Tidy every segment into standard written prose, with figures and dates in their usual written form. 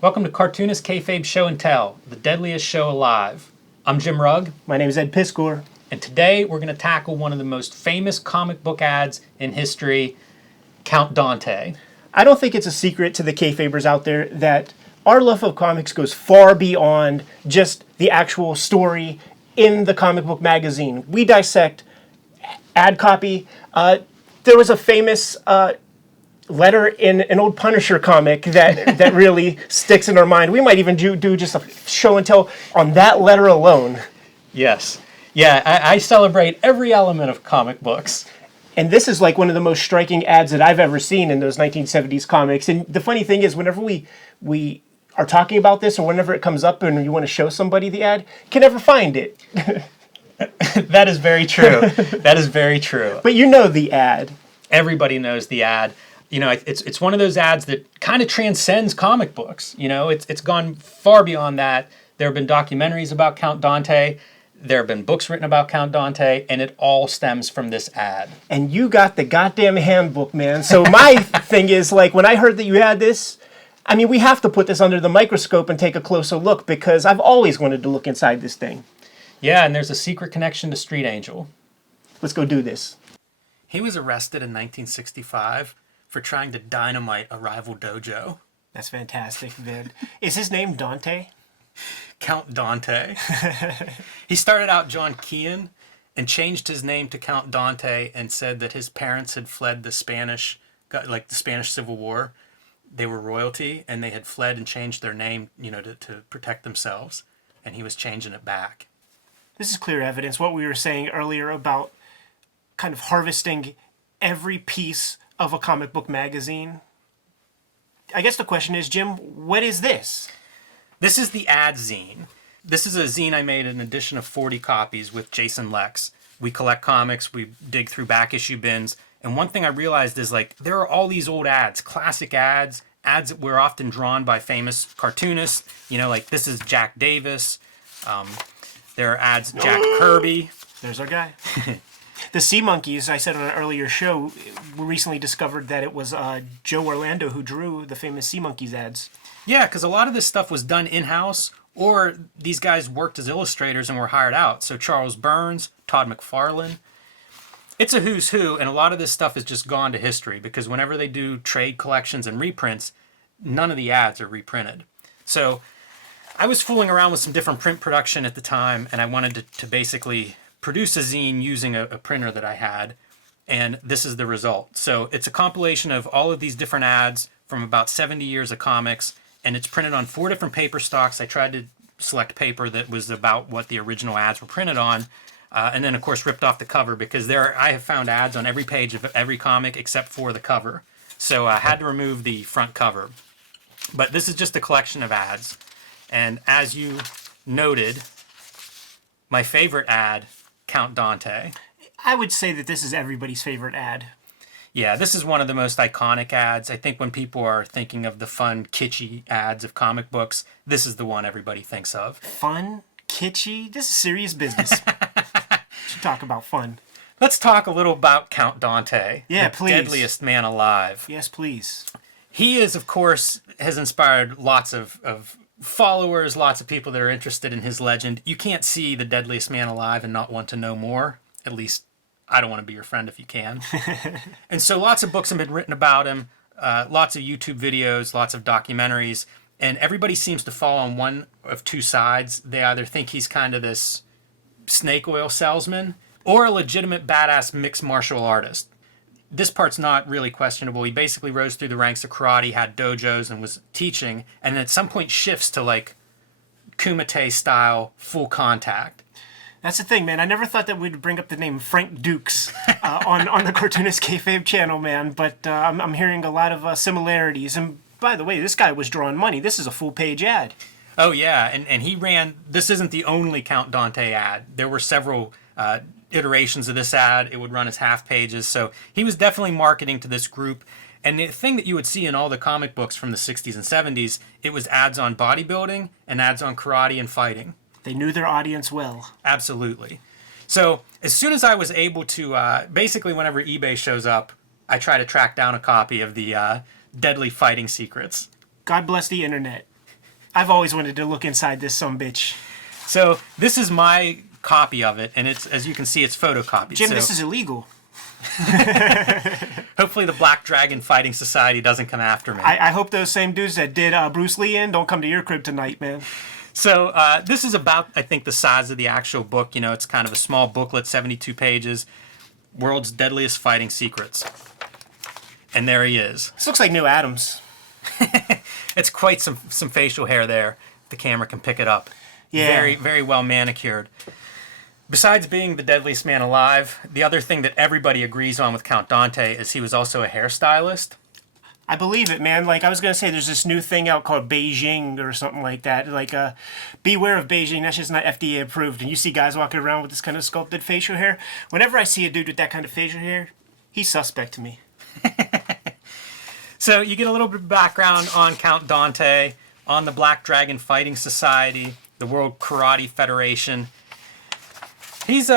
Welcome to Cartoonist Kayfabe Show and Tell, the deadliest show alive. I'm Jim Rugg. My name is Ed Piskor. And today we're going to tackle one of the most famous comic book ads in history, Count Dante. I don't think it's a secret to the kayfabers out there that our love of comics goes far beyond just the actual story in the comic book magazine. We dissect ad copy. There was a famous letter in an old Punisher comic that really sticks in our mind. We might even do just a show and tell on that letter alone. Yes. Yeah, I celebrate every element of comic books. And this is like one of the most striking ads that I've ever seen in those 1970s comics. And the funny thing is, whenever we are talking about this or whenever it comes up and you want to show somebody the ad, can never find it. That is very true. That is very true. But you know the ad. Everybody knows the ad. You know, it's one of those ads that kind of transcends comic books. You know, it's gone far beyond that. There have been documentaries about Count Dante. There have been books written about Count Dante, and it all stems from this ad. And you got the goddamn handbook, man. So my thing is, like, when I heard that you had this, I mean, we have to put this under the microscope and take a closer look because I've always wanted to look inside this thing. Yeah, and there's a secret connection to Street Angel. Let's go do this. He was arrested in 1965 for trying to dynamite a rival dojo. That's fantastic, man. Is his name Dante? Count Dante. He started out John Keehan and changed his name to Count Dante and said that his parents had fled the Spanish Civil War. They were royalty and they had fled and changed their name, you know, to protect themselves. And he was changing it back. This is clear evidence. What we were saying earlier about kind of harvesting every piece of a comic book magazine. I guess the question is, Jim, what is this? This is the Ad Zine. This is a zine I made an edition of 40 copies with Jason Lex. We collect comics, we dig through back issue bins, and one thing I realized is like there are all these old ads, classic ads that were often drawn by famous cartoonists. You know, like this is Jack Davis. There are ads, Jack Kirby. There's our guy. The Sea Monkeys, I said on an earlier show, we recently discovered that it was Joe Orlando who drew the famous Sea Monkeys ads. Yeah, because a lot of this stuff was done in-house, or these guys worked as illustrators and were hired out. So Charles Burns, Todd McFarlane. It's a who's who, and a lot of this stuff has just gone to history because whenever they do trade collections and reprints, none of the ads are reprinted. So I was fooling around with some different print production at the time, and I wanted to basically produce a zine using a printer that I had, and this is the result. So it's a compilation of all of these different ads from about 70 years of comics, and it's printed on 4 different paper stocks. I tried to select paper that was about what the original ads were printed on, and then, of course, ripped off the cover because I have found ads on every page of every comic except for the cover. So I had to remove the front cover. But this is just a collection of ads, and as you noted, my favorite ad, Count Dante. I would say that this is everybody's favorite ad. Yeah, this is one of the most iconic ads. I think when people are thinking of the fun, kitschy ads of comic books, this is the one everybody thinks of. Fun? Kitschy? This is serious business. Should talk about fun. Let's talk a little about Count Dante. Yeah, the please. Deadliest Man Alive. Yes, please. He is, of course, has inspired lots of followers, lots of people that are interested in his legend. You can't see the Deadliest Man Alive and not want to know more. At least, I don't want to be your friend if you can. And so lots of books have been written about him, lots of YouTube videos, lots of documentaries, and everybody seems to fall on one of two sides. They either think he's kind of this snake oil salesman or a legitimate badass mixed martial artist. This part's not really questionable. He basically rose through the ranks of karate, had dojos, and was teaching, and then at some point shifts to like Kumite style, full contact. That's the thing, man. I never thought that we'd bring up the name Frank Dukes on the Cartoonist Kayfabe channel, man. But I'm hearing a lot of similarities. And by the way, this guy was drawing money. This is a full-page ad. Oh, yeah. And he ran... This isn't the only Count Dante ad. There were several iterations of this ad. It would run as half pages. So he was definitely marketing to this group. And the thing that you would see in all the comic books from the 60s and 70s, it was ads on bodybuilding and ads on karate and fighting. They knew their audience well. Absolutely. So as soon as I was able to, basically whenever eBay shows up, I try to track down a copy of the Deadly Fighting Secrets. God bless the internet. I've always wanted to look inside this sumbitch. So this is my copy of it, and it's, as you can see, it's photocopied. Jim, so this is illegal. hopefully the Black Dragon Fighting Society doesn't come after me. I hope those same dudes that did Bruce Lee in don't come to your crib tonight, man. So this is about, I think, the size of the actual book. You know, it's kind of a small booklet, 72 pages. World's Deadliest Fighting Secrets. And there he is. This looks like New Adams. It's quite some facial hair there. The camera can pick it up. Yeah. Very, very well manicured. Besides being the deadliest man alive, the other thing that everybody agrees on with Count Dante is he was also a hairstylist. I believe it, man. Like, I was going to say, there's this new thing out called Beijing or something like that. Like, beware of Beijing. That's just not FDA approved. And you see guys walking around with this kind of sculpted facial hair. Whenever I see a dude with that kind of facial hair, he's suspect to me. So you get a little bit of background on Count Dante, on the Black Dragon Fighting Society, the World Karate Federation. He's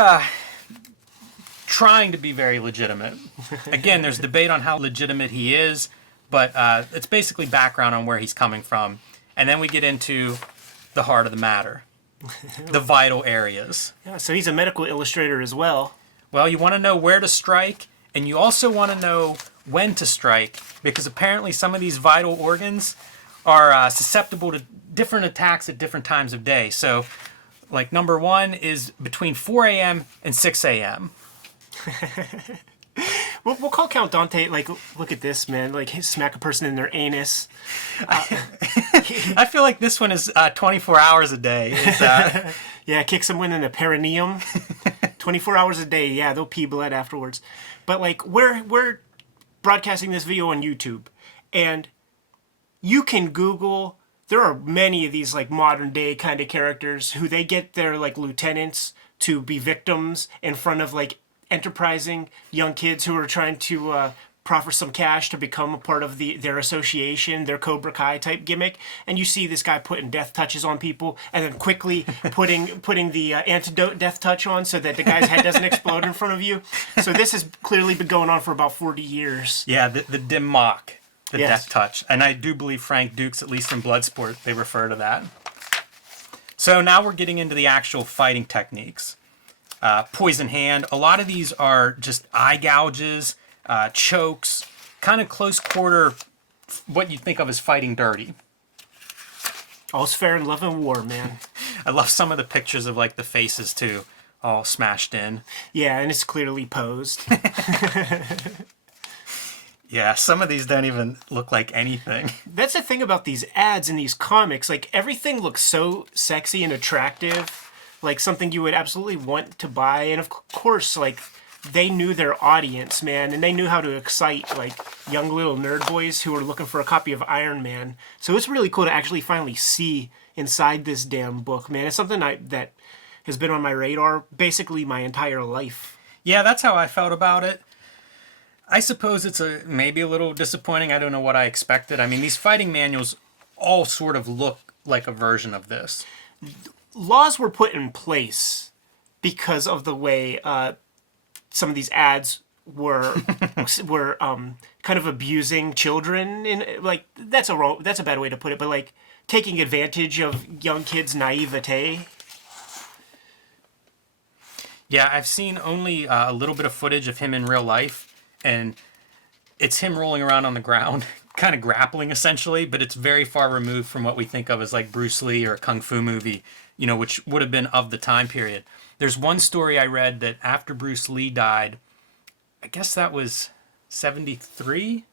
trying to be very legitimate. Again, there's debate on how legitimate he is, but it's basically background on where he's coming from. And then we get into the heart of the matter, the vital areas. Yeah, so he's a medical illustrator as well. Well, you want to know where to strike, and you also want to know when to strike, because apparently some of these vital organs are susceptible to different attacks at different times of day. So, like, number one is between 4 a.m. and 6 a.m. We'll call Count Dante, like, look at this, man. Like, he smack a person in their anus. I feel like this one is 24 hours a day. Yeah, kick someone in the perineum. 24 hours a day. Yeah, they'll pee blood afterwards. But, like, we're broadcasting this video on YouTube, and you can Google. There are many of these, like, modern day kind of characters who they get their, like, lieutenants to be victims in front of, like, enterprising young kids who are trying to proffer some cash to become a part of their association, their Cobra Kai type gimmick. And you see this guy putting death touches on people and then quickly putting the antidote death touch on so that the guy's head doesn't explode in front of you. So this has clearly been going on for about 40 years. Yeah, the dim mock, the Yes. death touch. And I do believe Frank Dukes, at least in Bloodsport, they refer to that. So now we're getting into the actual fighting techniques. Poison hand. A lot of these are just eye gouges, chokes, kind of close quarter, what you think of as fighting dirty. All's fair in love and war, man. I love some of the pictures of, like, the faces too, all smashed in. Yeah, and it's clearly posed. Yeah, some of these don't even look like anything. That's the thing about these ads in these comics. Like, everything looks so sexy and attractive. Like, something you would absolutely want to buy. And, of course, like, they knew their audience, man. And they knew how to excite, like, young little nerd boys who were looking for a copy of Iron Man. So it's really cool to actually finally see inside this damn book, man. It's something that has been on my radar basically my entire life. Yeah, that's how I felt about it. I suppose it's maybe a little disappointing. I don't know what I expected. I mean, these fighting manuals all sort of look like a version of this. Laws were put in place because of the way some of these ads were kind of abusing children. In, like, that's a bad way to put it, but, like, taking advantage of young kids' naivete. Yeah, I've seen only a little bit of footage of him in real life, and it's him rolling around on the ground, kind of grappling essentially, but it's very far removed from what we think of as, like, Bruce Lee or a Kung Fu movie, you know, which would have been of the time period. There's one story I read that after Bruce Lee died, I guess that was 73?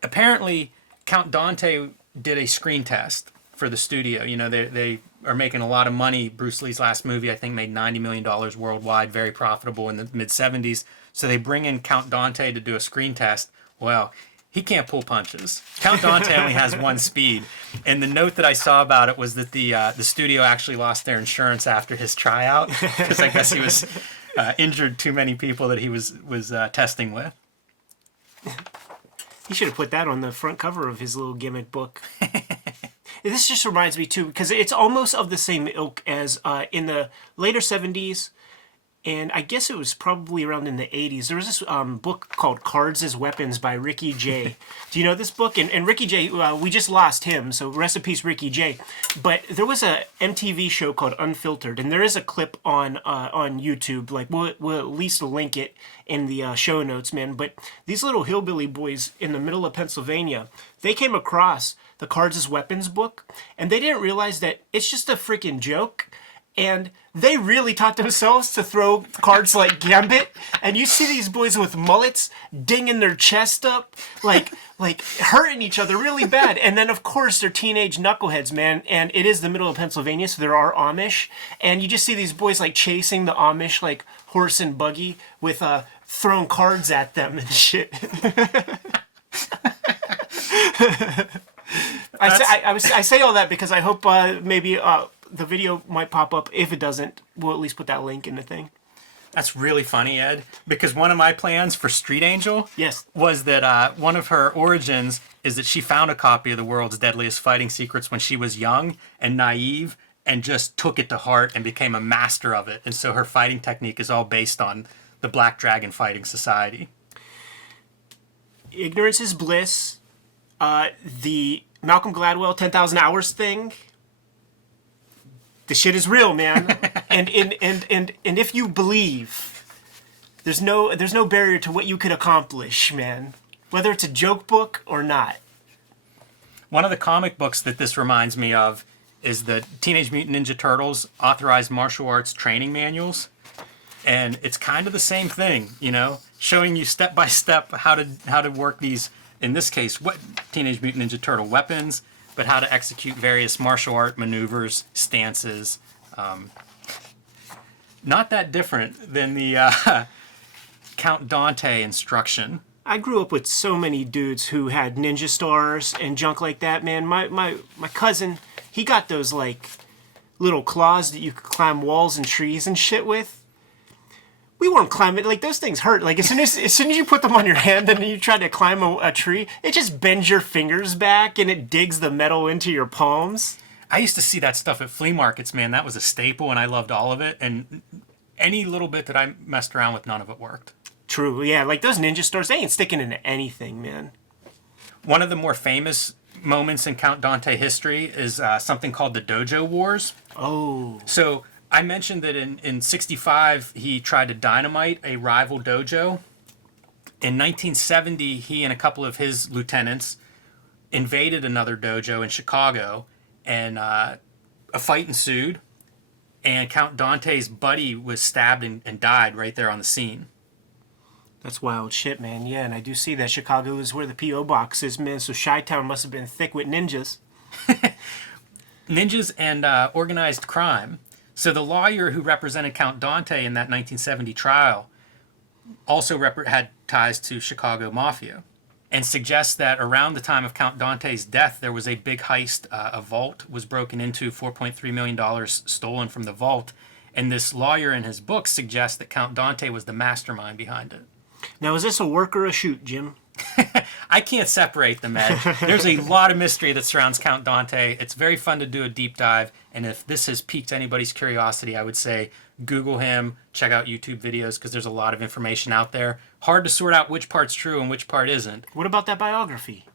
Apparently, Count Dante did a screen test for the studio. You know, they are making a lot of money. Bruce Lee's last movie, I think, made $90 million worldwide, very profitable in the mid-70s. So they bring in Count Dante to do a screen test. Well, he can't pull punches. Count Dante only has one speed. And the note that I saw about it was that the studio actually lost their insurance after his tryout, because I guess he was injured too many people that he was testing with. He should have put that on the front cover of his little gimmick book. This just reminds me, too, because it's almost of the same ilk as in the later 70s, and I guess it was probably around in the 80s. There was this book called Cards as Weapons by Ricky Jay. Do you know this book? And Ricky Jay, we just lost him, so rest in peace, Ricky Jay. But there was a MTV show called Unfiltered, and there is a clip on YouTube. Like, we'll at least link it in the show notes, man. But these little hillbilly boys in the middle of Pennsylvania, they came across the Cards as Weapons book, and they didn't realize that it's just a freaking joke. And they really taught themselves to throw cards like Gambit. And you see these boys with mullets dinging their chest up, like hurting each other really bad. And then, of course, they're teenage knuckleheads, man. And it is the middle of Pennsylvania, so there are Amish. And you just see these boys, like, chasing the Amish, like, horse and buggy with throwing cards at them and shit. I say all that because I hope maybe... the video might pop up. If it doesn't, we'll at least put that link in the thing. That's really funny, Ed, because one of my plans for Street Angel Yes. was that one of her origins is that she found a copy of the world's deadliest fighting secrets when she was young and naive and just took it to heart and became a master of it. And so her fighting technique is all based on the Black Dragon Fighting Society. Ignorance is bliss. The Malcolm Gladwell 10,000 hours thing. The shit is real, man. and if you believe, there's no barrier to what you could accomplish, man. Whether it's a joke book or not. One of the comic books that this reminds me of is the Teenage Mutant Ninja Turtles authorized martial arts training manuals. And it's kind of the same thing, you know, showing you step by step how to work these, in this case, what Teenage Mutant Ninja Turtle weapons, but how to execute various martial art maneuvers, stances. Not that different than the Count Dante instruction. I grew up with so many dudes who had ninja stars and junk like that, man. My cousin, he got those, like, little claws that you could climb walls and trees and shit with. We weren't climbing, like, those things hurt. Like, as soon as you put them on your hand and you try to climb a tree, it just bends your fingers back and it digs the metal into your palms. I used to see that stuff at flea markets, man. That was a staple, and I loved all of it. And any little bit that I messed around with, none of it worked. True, yeah. Like, those ninja stars, they ain't sticking into anything, man. One of the more famous moments in Count Dante history is something called the Dojo Wars. Oh. So I mentioned that in 65, he tried to dynamite a rival dojo. In 1970, he and a couple of his lieutenants invaded another dojo in Chicago, and a fight ensued, and Count Dante's buddy was stabbed and died right there on the scene. That's wild shit, man. Yeah, and I do see that Chicago is where the P.O. box is, man, so Chi-Town must have been thick with ninjas. Ninjas and organized crime. So the lawyer who represented Count Dante in that 1970 trial also had ties to Chicago Mafia, and suggests that around the time of Count Dante's death, there was a big heist. A vault was broken into, $4.3 million stolen from the vault, and this lawyer in his book suggests that Count Dante was the mastermind behind it. Now, is this a work or a shoot, Jim? I can't separate them, Ed. There's a lot of mystery that surrounds Count Dante. It's very fun to do a deep dive, and if this has piqued anybody's curiosity, I would say Google him, check out YouTube videos, because there's a lot of information out there. Hard to sort out which part's true and which part isn't. What about that biography?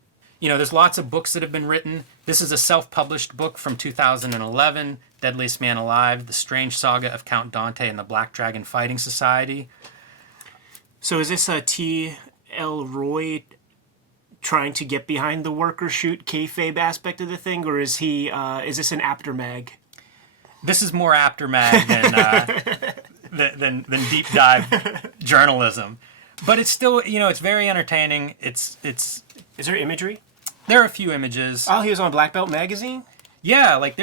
You know, there's lots of books that have been written. This is a self-published book from 2011, Deadliest Man Alive, The Strange Saga of Count Dante and the Black Dragon Fighting Society. So is this a T.L. Roy trying to get behind the work or shoot kayfabe aspect of the thing, or is this an aftermag? This is more aftermag than deep dive journalism, but it's still, you know, it's very entertaining. It's. Is there imagery? There are a few images. Oh, he was on Black Belt Magazine? Yeah, like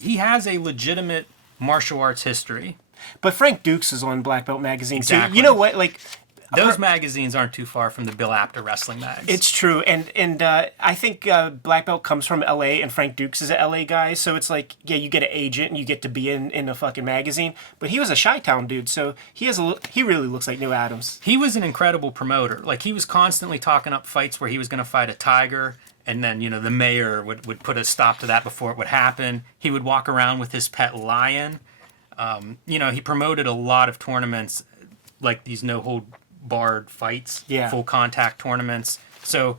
he has a legitimate martial arts history. But Frank Dukes is on Black Belt Magazine exactly. too. You know what? Like, those magazines aren't too far from the Bill Apter wrestling mags. It's true, and I think Black Belt comes from L.A. and Frank Dukes is an L.A. guy, so it's like, yeah, you get an agent and you get to be in a fucking magazine. But he was a Chi-Town dude, so he really looks like New Adams. He was an incredible promoter. Like, he was constantly talking up fights where he was going to fight a tiger, and then, you know, the mayor would put a stop to that before it would happen. He would walk around with his pet lion. You know, he promoted a lot of tournaments, like these no-hold-barred fights, Yeah. full contact tournaments. So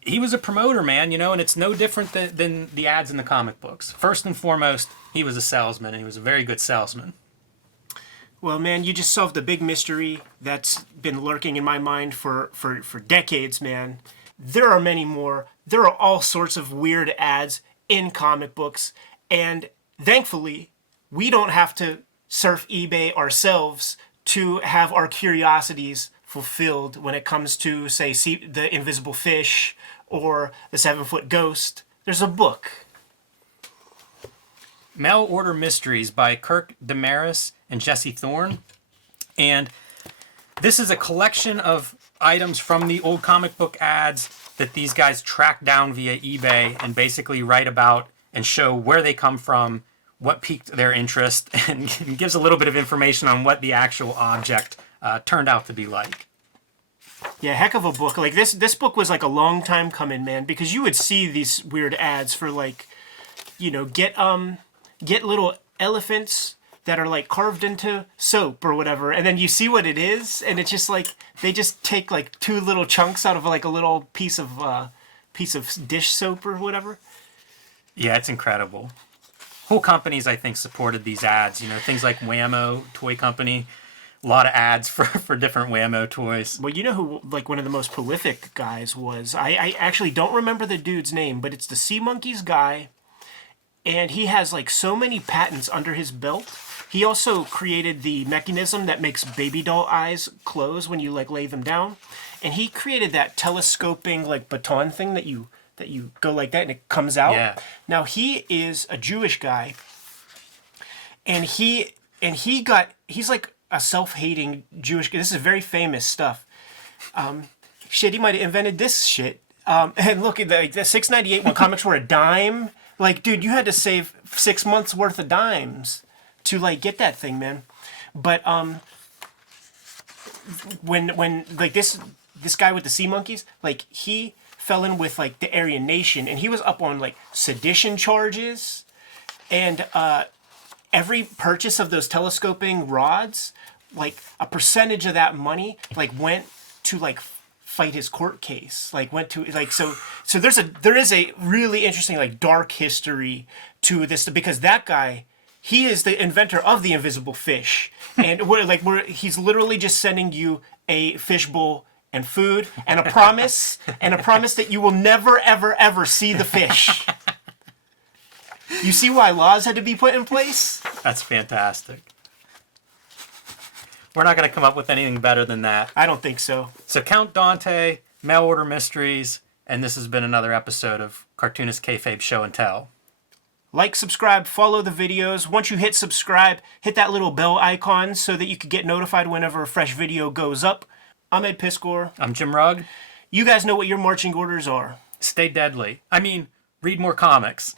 he was a promoter, man, you know, and it's no different than the ads in the comic books. First and foremost, he was a salesman, and he was a very good salesman. Well, man, you just solved a big mystery that's been lurking in my mind for decades, man. There are many more. There are all sorts of weird ads in comic books, and thankfully, we don't have to surf eBay ourselves to have our curiosities fulfilled when it comes to, say, the Invisible Fish or the 7-Foot Ghost. There's a book. Mail Order Mysteries by Kirk Damaris and Jesse Thorne. And this is a collection of items from the old comic book ads that these guys track down via eBay and basically write about and show where they come from, what piqued their interest, and gives a little bit of information on what the actual object turned out to be like. Yeah, heck of a book. Like this book was like a long time coming, man, because you would see these weird ads for like, you know, get little elephants that are like carved into soap or whatever, and then you see what it is, and it's just like they just take like 2 little chunks out of like a little piece of dish soap or whatever. Yeah, it's incredible. Whole companies, I think, supported these ads. You know, things like Whammo Toy Company, a lot of ads for different Whammo toys. Well, you know who like one of the most prolific guys was? I actually don't remember the dude's name, but it's the Sea Monkeys guy, and he has like so many patents under his belt. He also created the mechanism that makes baby doll eyes close when you like lay them down, and he created that telescoping like baton thing that you go like that and it comes out. Yeah. Now he is a Jewish guy, and he's like a self-hating Jewish guy. This is very famous stuff. Shit, he might have invented this shit. And look at the $6.98 when comics were a dime. Like, dude, you had to save 6 months worth of dimes to like get that thing, man. But when like this guy with the Sea Monkeys, like he fell in with like the Aryan Nation, and he was up on like sedition charges, and every purchase of those telescoping rods, like a percentage of that money like went to like fight his court case, like went to like so there is a really interesting like dark history to this, because that guy, he is the inventor of the invisible fish, and he's literally just sending you a fishbowl and food and a promise that you will never ever ever see the fish. You see why laws had to be put in place? That's fantastic. We're not going to come up with anything better than that. I don't think so. So Count Dante, Mail Order Mysteries, and this has been another episode of Cartoonist Kayfabe Show and Tell. Like, subscribe, follow the videos. Once you hit subscribe, hit that little bell icon so that you can get notified whenever a fresh video goes up. I'm Ed Piskor. I'm Jim Rugg. You guys know what your marching orders are. Stay deadly. I mean, read more comics.